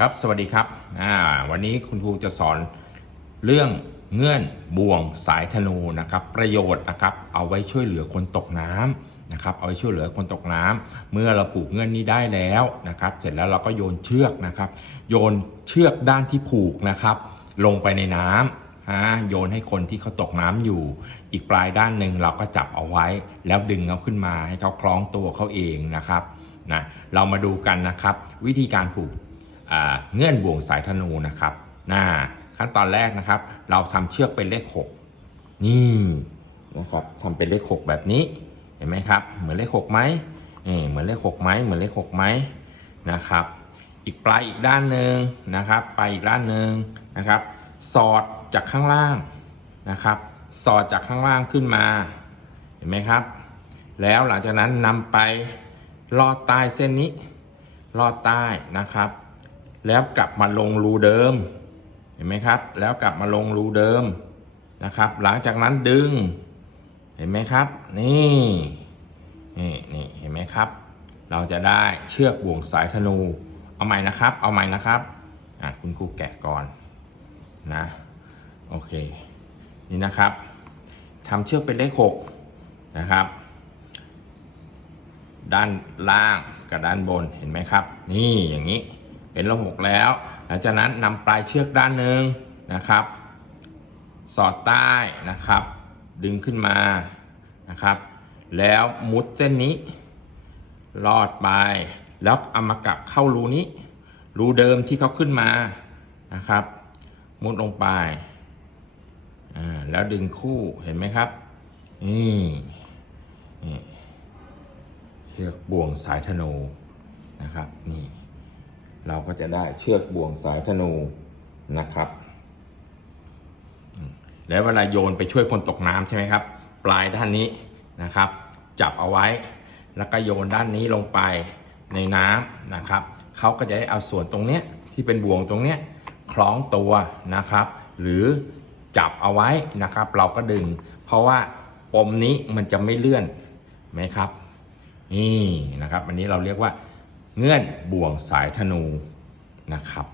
ครับ สวัสดีครับ อ่า วันนี้คุณครูจะสอนเรื่องเงื่อนบ่วงสายธนูนะครับ ประโยชน์นะครับ เอาไว้ช่วยเหลือคนตกน้ำนะครับ เอาไว้ช่วยเหลือคนตกน้ำเมื่อเราผูกเงื่อนนี้ได้แล้วนะครับ เสร็จแล้วเราก็โยนเชือกนะครับ โยนเชือกด้านที่ผูกนะครับ ลงไปในน้ำฮะโยนให้คนที่เขาตกน้ำอยู่ อีกปลายด้านหนึ่งเราก็จับเอาไว้ แล้วดึงเขาขึ้นมาให้เขาคล้องตัวเขาเองนะครับนะเรามาดูกันนะครับ วิธีการผูก เงื่อนบ่วงสายธนูนะครับนะขั้นตอนแรกนะครับ เราทำเชือกเป็นเลข 6 นี่นะครับทำเป็นเลข 6 แบบนี้เห็นไหมครับ เหมือนเลข6ไหมนี่เหมือนเลข6ไหมเหมือนเลข6ไหมนะครับ อีกปลายอีกด้านหนึ่งนะครับปลายอีกด้านหนึ่งนะครับ สอดจากข้างล่างนะครับ สอดจากข้างล่างขึ้นมาเห็นไหมครับ แล้วหลังจากนั้นนำไปลอดใต้เส้นนี้ลอดใต้นะครับ แล้วกลับมาลงรูเดิม เห็นไหมครับ แล้วกลับมาลงรูเดิมนะครับ หลังจากนั้นดึง เห็นไหมครับ นี่นี่นี่เห็นไหมครับ เราจะได้เชือกบ่วงสายธนู เอาใหม่นะครับ เอาใหม่นะครับอะคุณครูแกะก่อนนะโอเค นี่นะครับทำเชือกเป็นเลขหกนะครับ ด้านล่างกับด้านบนเห็นไหมครับ นี่อย่างนี้ เป็นระหกแล้ว หลังจากนั้นนำปลายเชือกด้านหนึ่งนะครับ สอดใต้นะครับ ดึงขึ้นมานะครับ แล้วมุดเส้นนี้ ลอดไป แล้วเอามากลับเข้ารูนี้ รูเดิมที่เขาขึ้นมานะครับ มุดลงไปอ่าแล้วดึงคู่เห็นไหมครับนี่นี่เชือกบ่วงสายธนูนะครับ นี่ เราก็จะได้เชือกบ่วงสายธนูนะครับ แล้วเวลาโยนไปช่วยคนตกน้ำใช่ไหมครับ ปลายด้านนี้นะครับ จับเอาไว้ แล้วก็โยนด้านนี้ลงไปในน้ำนะครับเขาก็จะได้เอาส่วนตรงเนี้ยที่เป็นบ่วงตรงเนี้ยคล้องตัวนะครับ หรือจับเอาไว้นะครับ เราก็ดึง เพราะว่าปมนี้มันจะไม่เลื่อนไหมครับ นี่นะครับ อันนี้เราเรียกว่า เงื่อนบ่วงสายธนูนะครับ